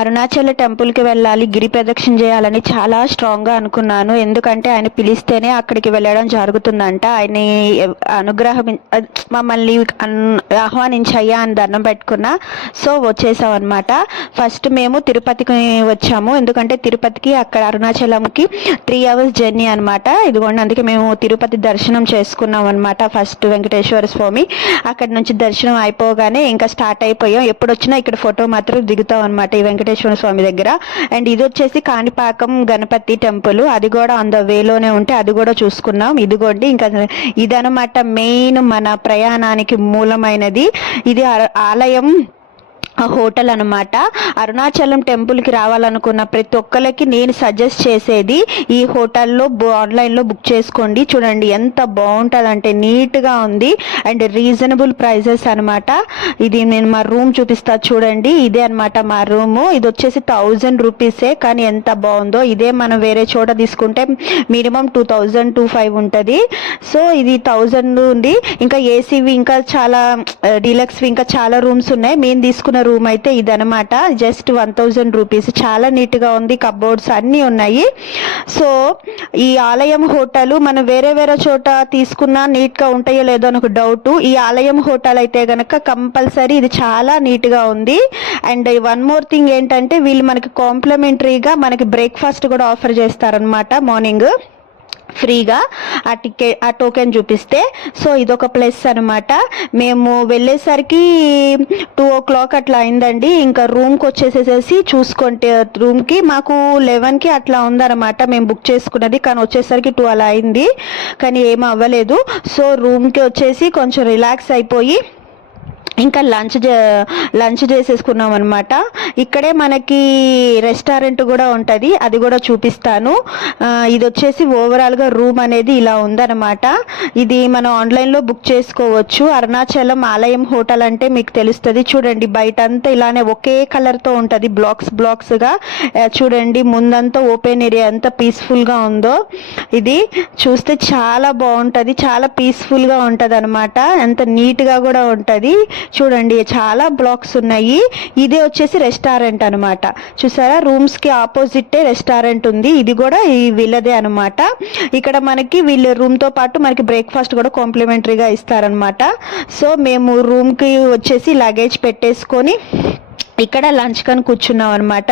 అరుణాచల టెంపుల్కి వెళ్ళాలి, గిరి ప్రదక్షిణ చేయాలని చాలా స్ట్రాంగ్గా అనుకున్నాను. ఎందుకంటే ఆయన పిలిస్తేనే అక్కడికి వెళ్ళడం జరుగుతుందంట. ఆయన అనుగ్రహం మమ్మల్ని ఆహ్వానించయ్యా అని దండం పెట్టుకున్నా. సో వచ్చేసాం అనమాట. ఫస్ట్ మేము తిరుపతికి వచ్చాము. ఎందుకంటే తిరుపతికి అక్కడ అరుణాచలంకి 3 hours జర్నీ అనమాట. ఇదిగోండి, అందుకే మేము తిరుపతి దర్శనం చేసుకున్నాం అనమాట. ఫస్ట్ వెంకటేశ్వర స్వామి అక్కడ నుంచి దర్శనం అయిపోగానే ఇంకా స్టార్ట్ అయిపోయాం. ఎప్పుడు వచ్చినా ఇక్కడ ఫోటో మాత్రం దిగుతాం అనమాట ఈ వెంకటేశ్వర స్వామి దగ్గర. అండ్ ఇది వచ్చేసి కాణిపాకం గణపతి టెంపుల్, అది కూడా ఆన్ ద వేలోనే ఉంటే అది కూడా చూసుకున్నాం. ఇదిగోండి, ఇంకా ఇదనమాట మెయిన్ మన ప్రయాణానికి మూలమైనది. ఇది ఆలయం హోటల్ అనమాట. అరుణాచలం టెంపుల్కి రావాలనుకున్న ప్రతి ఒక్కరికి నేను సజెస్ట్ చేసేది ఈ హోటల్లో ఆన్లైన్లో బుక్ చేసుకోండి. చూడండి ఎంత బాగుంటుంది, నీట్గా ఉంది అండ్ రీజనబుల్ ప్రైజెస్ అనమాట. ఇది నేను మా రూమ్ చూపిస్తా చూడండి. ఇదే అనమాట మా రూము. ఇది వచ్చేసి 1000 రూపీసే, కానీ ఎంత బాగుందో. ఇదే మనం వేరే చోట తీసుకుంటే మినిమం 2000-2500 ఉంటుంది. సో ఇది 1000 ఉంది. ఇంకా ఏసీవి ఇంకా చాలా డీలక్స్వి ఇంకా చాలా రూమ్స్ ఉన్నాయి. మేము తీసుకున్న రూమ్ అయితే ఇదనమాట. Just 1000 rupees. చాలా నీట్గా ఉంది, కబోర్డ్స్ అన్నీ ఉన్నాయి. సో ఈ ఆలయం హోటల్ మనం వేరే వేరే చోట తీసుకున్నా నీట్గా ఉంటాయో లేదో అని ఒక డౌట్. ఈ ఆలయం హోటల్ అయితే కనుక కంపల్సరీ ఇది చాలా నీట్గా ఉంది. అండ్ వన్ మోర్ థింగ్ ఏంటంటే వీళ్ళు మనకి కాంప్లిమెంటరీగా మనకి బ్రేక్ఫాస్ట్ కూడా ఆఫర్ చేస్తారనమాట మార్నింగ్ ఫ్రీగా. ఆ టోకెన్ చూపిస్తే. సో ఇదొక ప్లస్ అనమాట. మేము వెళ్ళేసరికి 2 o'clock అట్లా అయిందండి. ఇంకా రూమ్కి వచ్చేసేసి చూసుకుంటే రూమ్కి మాకు 11కి అట్లా ఉందన్నమాట మేము బుక్ చేసుకున్నది. కానీ వచ్చేసరికి 2 అలా అయింది, కానీ ఏం అవ్వలేదు. సో రూమ్కి వచ్చేసి కొంచెం రిలాక్స్ అయిపోయి ఇంకా లంచ్ చేసేసుకున్నాం అనమాట. ఇక్కడే మనకి రెస్టారెంట్ కూడా ఉంటుంది, అది కూడా చూపిస్తాను. ఇది వచ్చేసి ఓవరాల్గా రూమ్ అనేది ఇలా ఉందన్నమాట. ఇది మనం ఆన్లైన్లో బుక్ చేసుకోవచ్చు. అరుణాచలం ఆలయం హోటల్ అంటే మీకు తెలుస్తుంది. చూడండి బయటంతా ఇలానే ఒకే కలర్తో ఉంటుంది, బ్లాక్స్గా. చూడండి ముందంతా ఓపెన్ ఏరియా ఎంత పీస్ఫుల్గా ఉందో. ఇది చూస్తే చాలా బాగుంటుంది, చాలా పీస్ఫుల్గా ఉంటుంది అనమాట. ఎంత నీట్గా కూడా ఉంటుంది. చూడండి చాలా బ్లాక్స్ ఉన్నాయి. ఇదే వచ్చేసి రెస్టారెంట్ అనమాట. చూసారా, రూమ్స్ కి ఆపోజిట్ రెస్టారెంట్ ఉంది. ఇది కూడా వీళ్ళదే అనమాట. ఇక్కడ మనకి వీళ్ళ రూమ్ తో పాటు మనకి బ్రేక్ఫాస్ట్ కూడా కాంప్లిమెంటరీగా ఇస్తారనమాట. సో మేము రూమ్ కి వచ్చేసి లగేజ్ పెట్టేసుకొని ఇక్కడ లంచ్ కని కూర్చున్నాం అనమాట.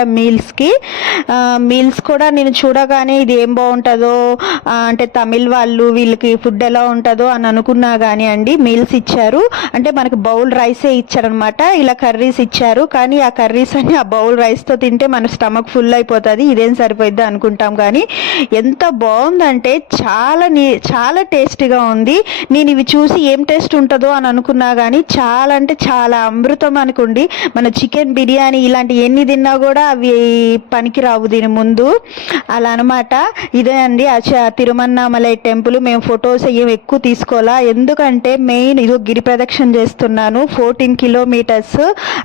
మీల్స్ కూడా నేను చూడగానే ఇది ఏం బాగుంటుందో, అంటే తమిళ్ వాళ్ళు వీళ్ళకి ఫుడ్ ఎలా ఉంటుందో అని అనుకున్నా కానీ అండి, మీల్స్ ఇచ్చారు. అంటే మనకి బౌల్ రైసే ఇచ్చారనమాట. ఇలా కర్రీస్ ఇచ్చారు, కానీ ఆ కర్రీస్ అని ఆ బౌల్ రైస్తో తింటే మన స్టమక్ ఫుల్ అయిపోతుంది. ఇదేం సరిపోద్ది అనుకుంటాం, కానీ ఎంత బాగుందంటే చాలా టేస్టీగా ఉంది. నేను ఇవి చూసి ఏం టేస్ట్ ఉంటుందో అని అనుకున్నా కానీ చాలా అంటే చాలా అమృతం అనుకోండి. మన చికెన్ బిర్యానీ ఇలాంటి ఎన్ని తిన్నా కూడా అవి పనికిరావు దీని ముందు, అలా అనమాట. ఇదే అండి తిరుమన్నామలై టెంపుల్. మేము ఫొటోస్ ఏం ఎక్కువ తీసుకోవాలా, ఎందుకంటే మెయిన్ ఇదో గిరి ప్రదక్షిణ చేస్తున్నాను 14 kilometers.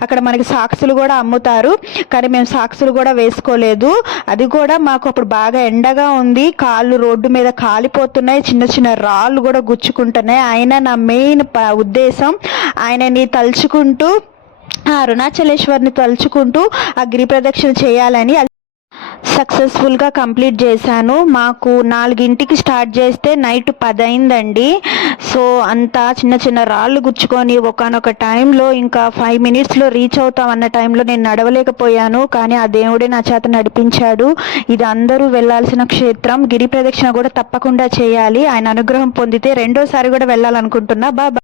అక్కడ మనకి సాక్సులు కూడా అమ్ముతారు, కానీ మేము సాక్సులు కూడా వేసుకోలేదు. అది కూడా మాకు అప్పుడు బాగా ఎండగా ఉంది, కాళ్ళు రోడ్డు మీద కాలిపోతున్నాయి, చిన్న చిన్న రాళ్ళు కూడా గుచ్చుకుంటున్నాయి. అయినా నా మెయిన్ ఉద్దేశం ఆయనని తలుచుకుంటూ, అరుణాచలేశ్వర్ని తలుచుకుంటూ ఆ గిరి ప్రదక్షిణ చేయాలని సక్సెస్ఫుల్గా కంప్లీట్ చేశాను. మాకు 4ంటికి స్టార్ట్ చేస్తే నైట్ 10 అయిందండి. సో అంతా చిన్న చిన్న రాళ్ళు గుచ్చుకొని ఒకనొక టైంలో ఇంకా 5 minutesలో రీచ్ అవుతాం అన్న టైంలో నేను నడవలేకపోయాను, కానీ ఆ దేవుడే నా చేత నడిపించాడు. ఇది అందరూ వెళ్ళాల్సిన క్షేత్రం. గిరి ప్రదక్షిణ కూడా తప్పకుండా చేయాలి. ఆయన అనుగ్రహం పొందితే రెండోసారి కూడా వెళ్ళాలనుకుంటున్నా.